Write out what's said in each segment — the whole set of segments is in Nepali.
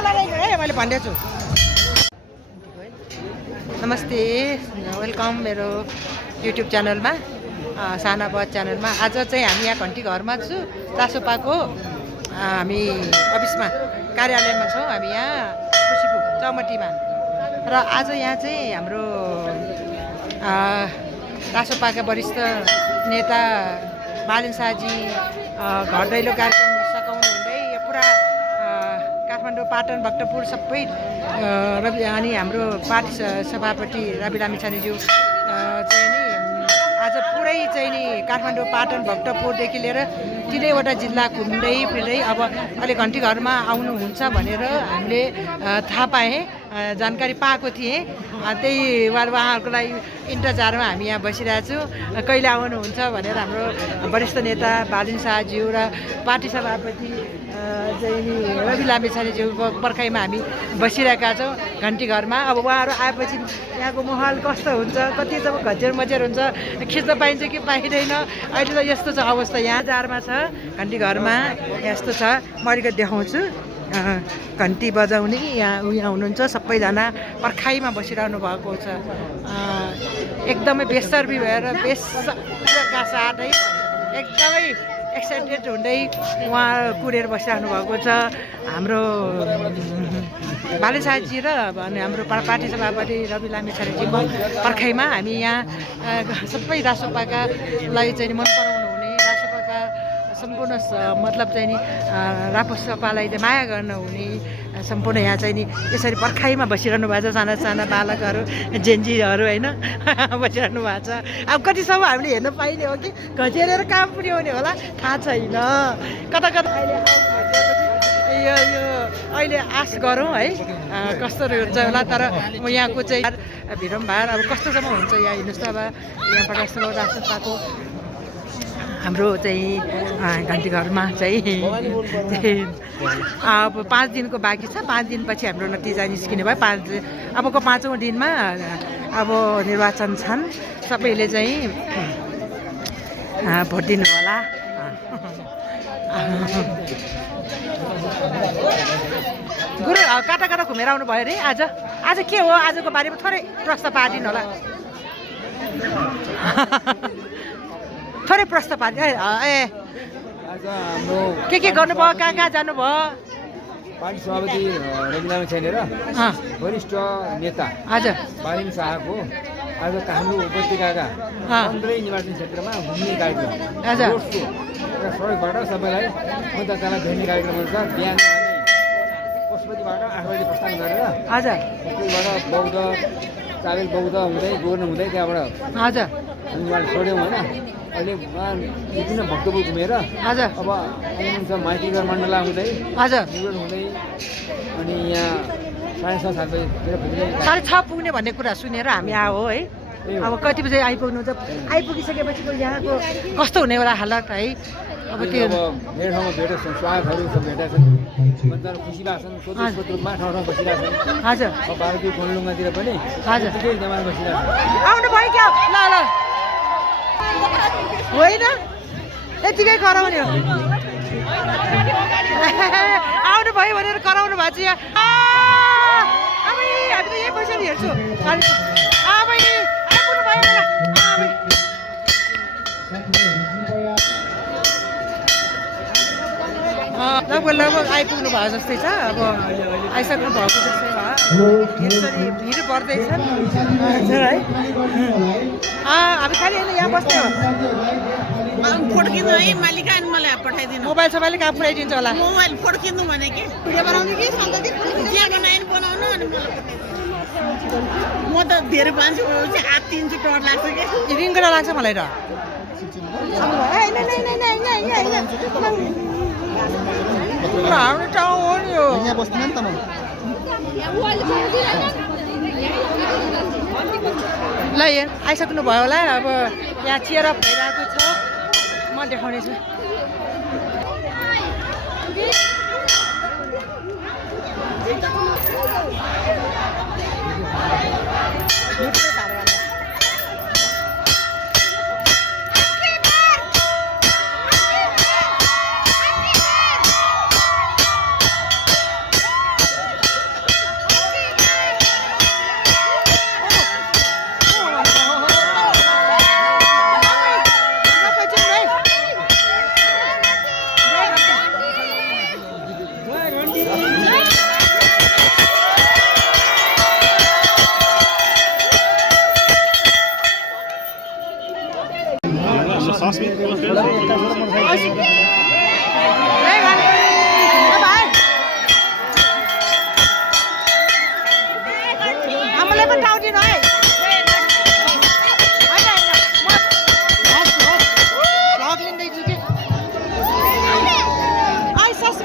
मैले भन्दैछु। नमस्ते, वेलकम मेरो युट्युब च्यानलमा, साना बज च्यानलमा। आज चाहिँ हामी यहाँ घन्टी घरमा छु, रासोपाको हामी अफिसमा कार्यालयमा छौँ। हामी यहाँ खुसीपु चौमटीमा र आज यहाँ चाहिँ हाम्रो रासोपाका वरिष्ठ नेता बालेन शाहजी घर दैलो कार्यक्रम सघाउनु हुँदै यो पुरा काठमाडौँ, पाटन, भक्तपुर सबै अनि हाम्रो पार्टी सभापति रवि लामिछानेज्यू चाहिँ नि आज पुरै चाहिँ नि काठमाडौँ, पाटन, भक्तपुरदेखि लिएर 3वटा जिल्ला घुम्दै फिर्दै अब अहिले घन्टी घरमा आउनुहुन्छ भनेर हामीले थाहा पाएँ, जानकारी पाएको थिएँ। त्यही उहाँहरूको लागि इन्तजारमा हामी यहाँ बसिरहेको छु। कहिले आउनुहुन्छ भनेर हाम्रो वरिष्ठ नेता बालेन शाहज्यू र पार्टी सभापति चाहिँ नि रवि लामिछानेज्यूको पर्खाइमा हामी बसिरहेका छौँ घन्टी घरमा। अब उहाँहरू आएपछि यहाँको माहौल कस्तो हुन्छ, कति जब घचेर मचेर हुन्छ, खिच्न पाइन्छ कि पाइँदैन, अहिले त यस्तो छ अवस्था। यहाँ जारमा छ घन्टी घरमा, यस्तो छ। म अलिकति देखाउँछु। घन्टी बजाउने यहाँ हुनुहुन्छ, सबैजना पर्खाइमा बसिरहनु भएको छ। एकदमै बेसर्मी भएर बेसका साथै एकदमै एक्साइटेड हुँदै उहाँ कुरेर बसिरहनु भएको छ। हाम्रो बालेन शाहजी र हाम्रो पार्टी सभापति रवि लामिछानेज्यूको पर्खाइमा हामी यहाँ सबै रासोपाकालाई चाहिँ मन पराउनु हुने, रासोपाका सम्पूर्ण मतलब चाहिँ नि रासोपालाई चाहिँ माया गर्न हुने सम्पूर्ण यहाँ चाहिँ नि यसरी पर्खाइमा बसिरहनु भएको छ। साना साना बालकहरू, जेन्जीहरू होइन बसिरहनु भएको छ। अब कतिसम्म हामीले हेर्न पाइने हो कि घचेरेर काम पुर्याउने होला थाहा छैन। कता कता यो अहिले आश गरौँ है कस्तो हुन्छ होला। तर म यहाँको चाहिँ भिडम्भार अब कस्तोसम्म हुन्छ यहाँ हेर्नुहोस् त। अब यहाँबाट रासोपाको हाम्रो चाहिँ घन्टी घरमा चाहिँ अब 5 दिनको बाँकी छ। 5 दिनपछि हाम्रो नतिजा निस्किने भयो। अबको 5औँ दिनमा अब निर्वाचन छन्। सबैले चाहिँ भोट दिनु होला। गुरु कता कता घुमेर आउनु भयो अरे आज? आज के हो? आजको बारेमा थोरै प्रस्ताव पारिदिनु होला। थोरै प्रस्ताव पारिदिनु। के गर्नुभयो? कहाँ जानुभयो? पार्टी सभापति रवि लामिछाने र वरिष्ठ नेता हजुर बालेन शाहको आज काठमाडौँ उपत्यकाका 15 निर्वाचन क्षेत्रमा घुम्ने कार्यक्रम, हजुर सडकबाट सबैलाई मतदातालाई भेट्ने कार्यक्रम हुन्छ। बिहान हामी पशुपतिबाट 8 बजे प्रस्थान गरेर हजुर पशुपतिबाट बौद्ध, चाबेल बौद्ध हुँदै गोर्न हुँदै त्यहाँबाट हजुर हामी उहाँलाई छोड्यौँ होइन। अहिले उहाँ विभिन्न भक्तपुर घुमेर हजुर अब आउनुहुन्छ माइतीघर मण्डला हुँदै हजुर हुँदै अनि यहाँ 6:30 बजीतिर पुग्ने। 6:30 पुग्ने भन्ने कुरा सुनेर हामी आयो है। अब कति बजे आइपुग्नुहुन्छ? आइपुगिसकेपछि यहाँको कस्तो हुनेवाला हालत है? अब त्यो मेरो ठाउँमा भेटेको छन्, स्वागतहरू सब भेटेका छन्, मतदार खुसी भएको छन्। स्वतन्त्र रूपमा ठाउँ ठाउँ बसिरहेको छन्। हजुर अब बाह्रको कोलडुङ्गातिर पनि हजुर त्यही जमाना बसिरहेको छ। आउनु भयो क्या? ल ल होइन यतिकै कराउने हो। आउनु भयो भनेर कराउनु भएको छ यहाँ। अब हामी त यही पैसा हेर्छु। अब आइपुग्नु भयो होला। लगभग आइपुग्नु भयो जस्तै छ। अब आइसक्नु भएको जस्तै भयो। यसरी भिड बढ्दैछन् है। हामी खालि यहाँ बस्ने हो। फोड्किनु है मालिका अनि मलाई पठाइदिनु। मोबाइल सबैले कहाँ पुऱ्याइदिन्छ होला? मोबाइल फोड्किनु भने के भिडियो बनाउने कि सन्तति जे बनाइन बनाउनु अनि मलाई पठाइदिनु। म त धेरै मान्छे चाहिँ आत्तिन्छु, डर लाग्छ कि रिङ्गडा लाग्छ मलाई त। हाम्रो ठाउँ हो नि यो। यहाँ बस्दैन नि त म। ल यहाँ आइसक्नु भयो होला। अब यहाँ चियर अप भइरहेको छ, म देखाउने छु।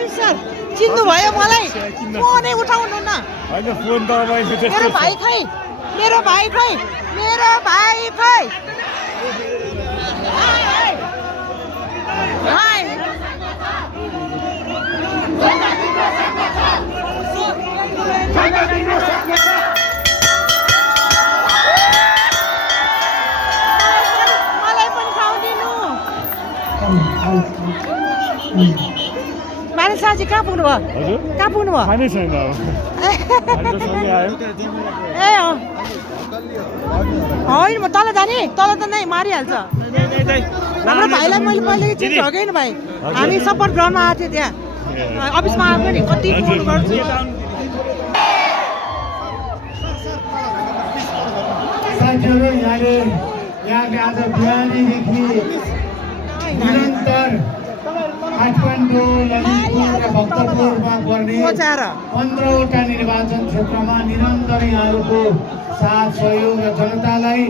सरी सर चिन्नुभयो मलाई फोनै उठाउनु न होइन फोन त अब मेरो भाइ खै मेरो भाइ खै मेरो भाइ खै हाय मलाई पनि खाउदिनु मानिस साजी कहाँ पुग्नु भयो हजुर कहाँ पुग्नु भयो खानै छैन अब अहिले सँगै आयो ए होइन म तल जाने तल त नै मारिहाल्छ हाम्रो भाइलाई मैले पहिले चिन्नु हो कि भाइ हामी सपोर्ट ग्राउन्डमा आएको थियो त्यहाँ अफिसमा आएको नि कति फोन गर्छु साथीहरू यहाँले आज बिहानीदेखि निरन्तर काठमाडौँ ललितपुर र भक्तपुरमा पर्ने 15वटा निर्वाचन क्षेत्रमा निरन्तर यहाँहरूको साथ सहयोग र जनतालाई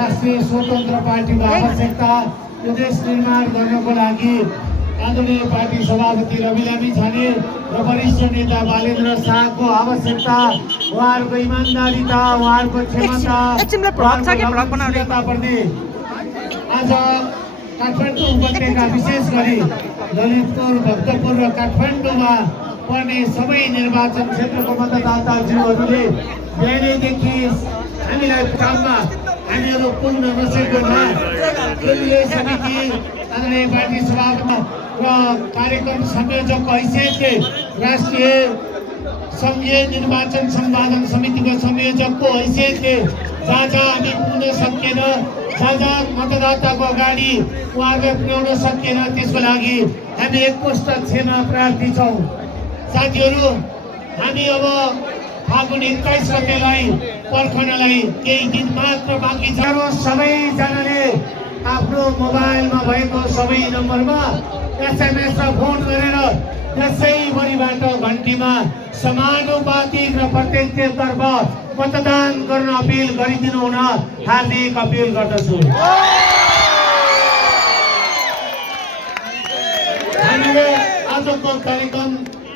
राष्ट्रिय स्वतन्त्र पार्टीको आवश्यकता यो देश निर्माण गर्नको लागि आदरणीय पार्टी सभापति रवि लामी छाने र वरिष्ठ नेता बालेन्द्र शाहको आवश्यकता उहाँहरूको इमान्दारिता उहाँहरूको क्षमता पर्ने आज काठमाडौँ उपत्यका विशेष गरी ललितपुर भक्तपुर र काठमाडौँमा पर्ने सबै निर्वाचन क्षेत्रको मतदाताज्यूहरूले बिहानैदेखि हामीलाई काममा हामीहरू पुग्न नसकेकोमा केन्द्रीय समिति आदरणीय पार्टी सभापति र कार्यक्रम संयोजकको हैसियतले राष्ट्रिय सङ्घीय निर्वाचन सम्पादन समितिको संयोजकको हैसियतले जहाँ जहाँ हामी पुग्न सकिएन जहाँ जहाँ मतदाताको अगाडि उहाँहरूलाई पुर्याउन सकिएन त्यसको लागि हामी एकमुष्ट क्षमा प्रार्थी छौँ। साथीहरू हामी अब फागुन 21 गतेलाई पर्खनलाई केही दिन मात्र बाँकी छ। सबैजनाले आफ्नो मोबाइलमा भएको सबै नम्बरमा SMS र फोन गरेर त्यसैभरिबाट घन्टीमा समानुपातिक र प्रत्यक्षतर्फ मतदान गर्न अपिल गरिदिनु हुन हार्दिक अपिल गर्दछु। हामीले आजको कार्यक्रम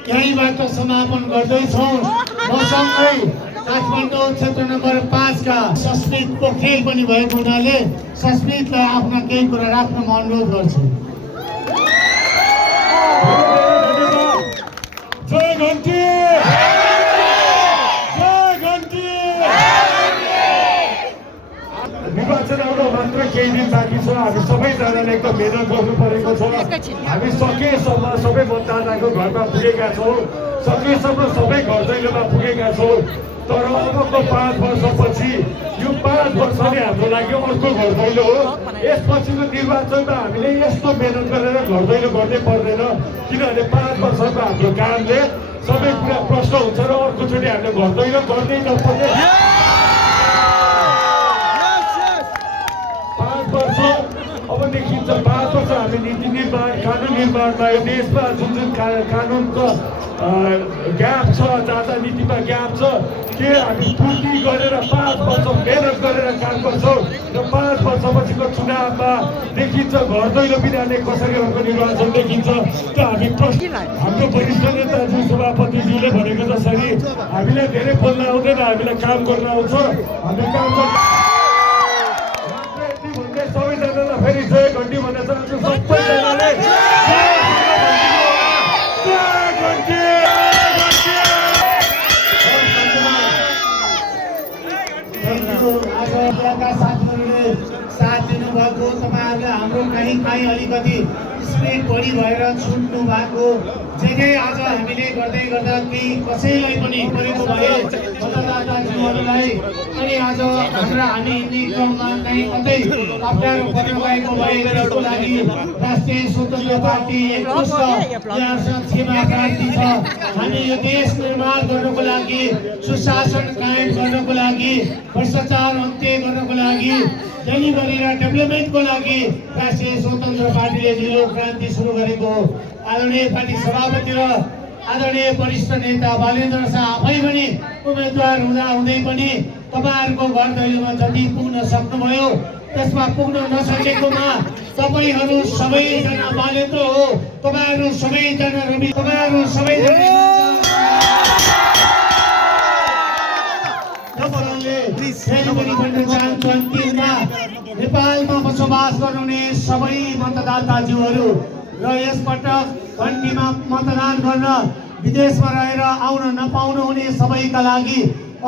यहीँबाट समापन गर्दैछौँ। मसँगै काठमाडौँ क्षेत्र नम्बर 5 का सस्मित पोखरेल पनि भएको हुनाले सस्मितलाई आफ्ना केही कुरा राख्न म अनुरोध गर्छु। जय घन्टी निर्वाचन आउन मात्र केही दिन बाँकी छ। हामी सबैजनाले एकदम मेहनत गर्नु परेको छ। हामी सकेसम्म सबै मतदाताको घरमा पुगेका छौँ, सकेसम्म सबै घर दैलोमा पुगेका छौँ। तर अबको 5 वर्षपछि यो 5 वर्षले हाम्रो लागि अर्को घर दैलो हो। यसपछिको निर्वाचनमा हामीले यस्तो मेहनत गरेर घर दैलो गर्नै पर्दैन, किनभने 5 वर्षको हाम्रो कामले सबै कुरा प्रश्न हुन्छ र अर्कोचोटि हामीले घर दैलो गर्दै नपर्ने। 5 वर्ष अब देखिन्छ 5 वर्ष हामी नीति निर्माण कानुन निर्माणमा यो देशमा जुन जुन कानुनको ग्याप छ, जहाँ नीतिमा ग्याप छ, के हामी पूर्ति गरेर 5 वर्ष मेहनत गरेर काम गर्छौँ र 5 वर्षपछिको चुनावमा देखिन्छ घर दैलो बिनाले कसरी अर्को निर्वाचन देखिन्छ। त हामी हाम्रो वरिष्ठ नेताज्यू सभापतिज्यूले भनेको जसरी हामीलाई धेरै बोल्न आउँदैन, हामीलाई काम गर्न आउँछ। हामी काम भन्दै सबैजनालाई फेरि जय घन्टी भन्ने चाहन्छु। सबैजनाले साथीहरूले साथ दिनुभएको, तपाईँहरूले हाम्रो काहीँ अलिकति स्पिड बढी भएर छुट्नु भएको जे आज हामीले गर्दै गर्दा केही कसैलाई पनि परेको भए मतदाताहरूलाई अनि आज हामी हिँड्ने क्रममा कहीँ कतै अप्ठ्यारो पर्न गएको भए त्यसको लागि राष्ट्रिय स्वतन्त्र पार्टी एकमुष्ट क्षमा प्रार्थी छ। हामी यो देश निर्माण गर्नको लागि, सुशासन कायम गर्नको लागि, भ्रष्टाचार अन्त्य गर्नको लागि, डेलिभरी र डेभलपमेन्टको लागि राष्ट्रिय स्वतन्त्र पार्टीले ढिलो क्रान्ति सुरु गरेको हो। आदरणीय पार्टी सभापति र आदरणीय वरिष्ठ नेता बालेन्द्र शाह आफै पनि उम्मेदवार हुँदै पनि तपाईँहरूको घर दैलोमा जति पुग्न सक्नुभयो त्यसमा पुग्न नसकेकोमा तपाईँहरू सबैजना बालेन्द्र हो, तपाईँहरू सबैजना रवि, तपाईँहरू सबैजना फेरि पनि भन्न चाहन्छु अन्तिममा नेपालमा बसोबास गर्नुहुने सबै मतदाताज्यूहरू र यसपटक घन्टीमा मतदान गर्न विदेशमा रहेर आउन नपाउनुहुने सबैका लागि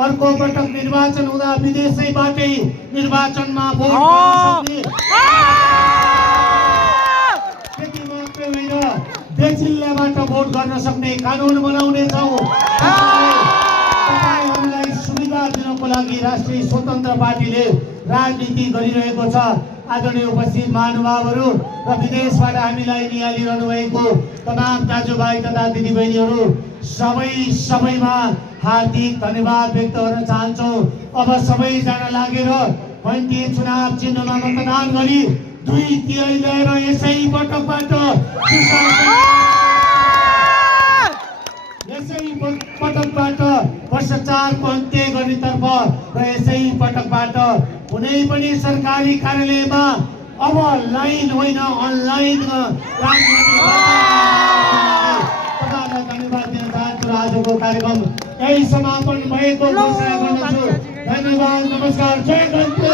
अर्को पटक निर्वाचन हुँदा विदेशैबाटै निर्वाचनमा भोट गर्न सक्ने त्यति मात्रै होइन देश जिल्लाबाट भोट गर्न सक्ने कानुन बनाउनेछौँ। तपाईँहरूलाई सुविधा दिनको लागि राष्ट्रिय स्वतन्त्र पार्टीले राजनीति गरिरहेको छ। आदरणीय उपस्थित महानुभावहरू र विदेशबाट हामीलाई निहालिरहनु भएको तमाम दाजुभाइ तथा दिदीबहिनीहरू सबैमा हार्दिक धन्यवाद व्यक्त गर्न चाहन्छौँ। अब सबैजना लागेर घन्टी चुनाव चिन्हमा मतदान गरी 2/3 ल्याएर यसै पटकबाट भ्रष्टाचारको अन्त्य गर्नेतर्फ र यसै पटकबाट कुनै पनि सरकारी कार्यालयमा अब लाइन होइन अनलाइन तपाईँहरूलाई धन्यवाद दिन चाहन्छु र आजको कार्यक्रम यही समापन भएको घोषणा गर्दछु। धन्यवाद, नमस्कार, जय घन्टी।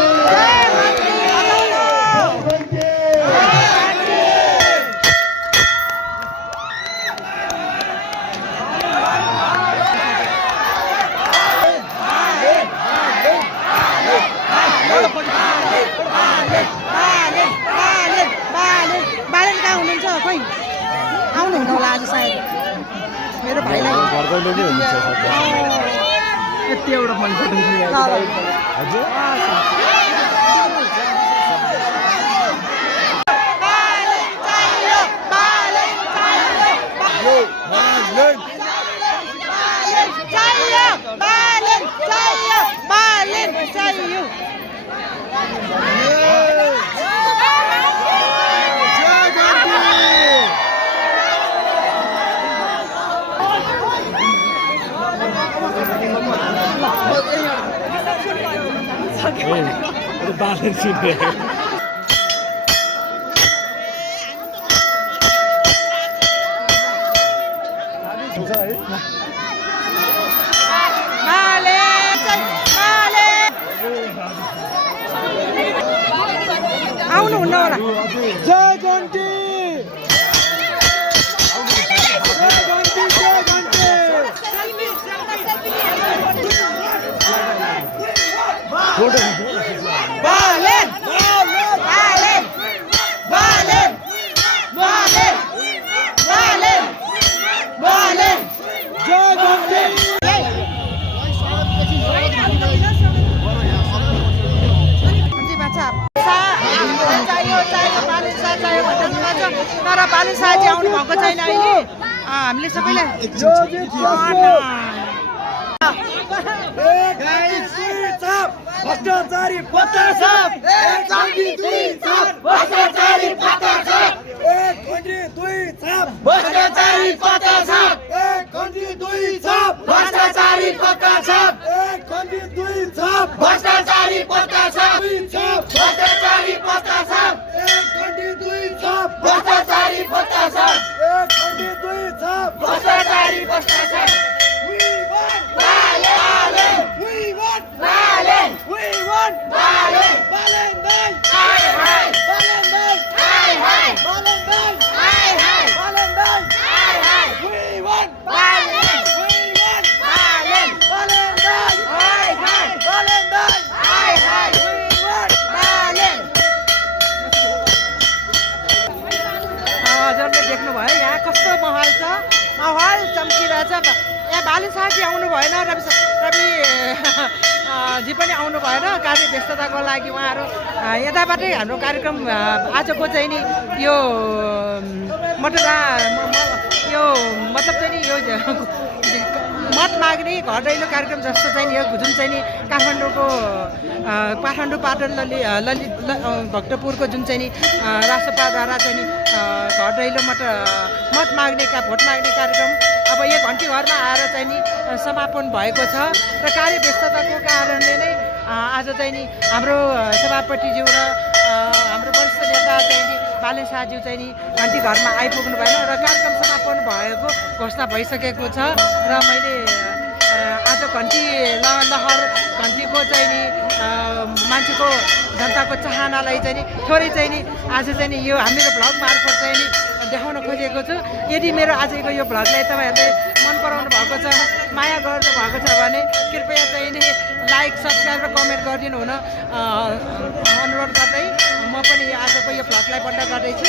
बालेन कहाँ हुनुहुन्छ खोइ आउनुहुन्न होला आज सायद मेरो भाइलाई यति एउटा मन आउनुहुन्न होला। जय घन्टी। तर बालेन शाहजी आउनु भएको छैन अहिले। हामीले सबैलाई भ्रष्टाचारी पत्ता साफ, एक घन्टी 2 छाप, भ्रष्टाचारी पत्ता साफ, एक घन्टी 2 छाप, भ्रष्टाचारी पत्ता साफ, एक घन्टी 2 छाप, भ्रष्टाचारी पत्ता साफ, एक घन्टी 2 छाप, भ्रष्टाचारी पत्ता साफ, 2 छाप, भ्रष्टाचारी पत्ता साफ, एक घन्टी 2 छाप, भ्रष्टाचारी पत्ता साफ, एक घन्टी 2 छाप, भ्रष्टाचारी पत्ता साफ। देख्नुभयो यहाँ कस्तो माहौल छ, माहौल चम्किरहेछ। यहाँ बालेन शाहजी आउनु भएन, रवि जी पनि आउनु भएन कार्य व्यस्तताको लागि। उहाँहरू यताबाटै हाम्रो कार्यक्रम आजको चाहिँ नि यो यो मतलब चाहिँ नि यो मत माग्ने घर दैलो कार्यक्रम जस्तो चाहिँ नि यो जुन चाहिँ नि काठमाडौँको पाटन ललित भक्तपुरको जुन चाहिँ नि राष्ट्रपाद्वारा चाहिँ नि घर दैलो मत माग्ने भोट माग्ने कार्यक्रम अब यो घन्टी घरमा आएर चाहिँ नि समापन भएको छ र कार्य व्यस्तताको कारणले नै आज चाहिँ नि हाम्रो सभापतिज्यू र हाम्रो वरिष्ठ नेता चाहिँ नि बालेन शाहज्यू चाहिँ नि घन्टी घरमा आइपुग्नु भएन र कार्यक्रम समापन भएको घोषणा भइसकेको छ र मैले आज घन्टी लहर घन्टीको चाहिँ नि मान्छेको जनताको चाहनालाई चाहिँ नि थोरै चाहिँ नि आज चाहिँ नि यो हाम्रो भ्लग मार्फत चाहिँ नि देखाउन खोजेको छु। यदि मेरो आजको यो भ्लगलाई तपाईँहरूले मन पराउनु भएको छ, माया गर्नु भएको छ भने कृपया चाहिँ नि लाइक, सब्सक्राइब र कमेन्ट गरिदिनु हुन अनुरोध गर्दै म पनि आजको यो भ्लगलाई बन्द गर्दैछु।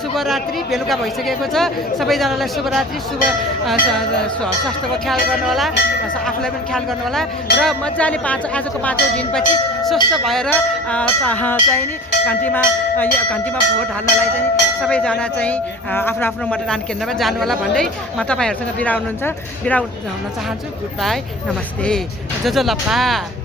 शुभरात्रि, बेलुका भइसकेको छ। सबैजनालाई शुभरात्रि, शुभ स्वास्थ्यको ख्याल गर्नु होला, आफूलाई पनि ख्याल गर्नु होला र मजाले आजको 5औं दिनपछि स्वस्थ भएर चाहिँ नि घन्टीमा भोट हाल्नलाई चाहिँ सबैजना चाहिँ आफ्नो आफ्नो मतदान केन्द्रमा जानु होला भन्दै म तपाईँहरूसँग बिदा हुन चाहन्छु। गुड बाई, नमस्ते, जो लप्पा।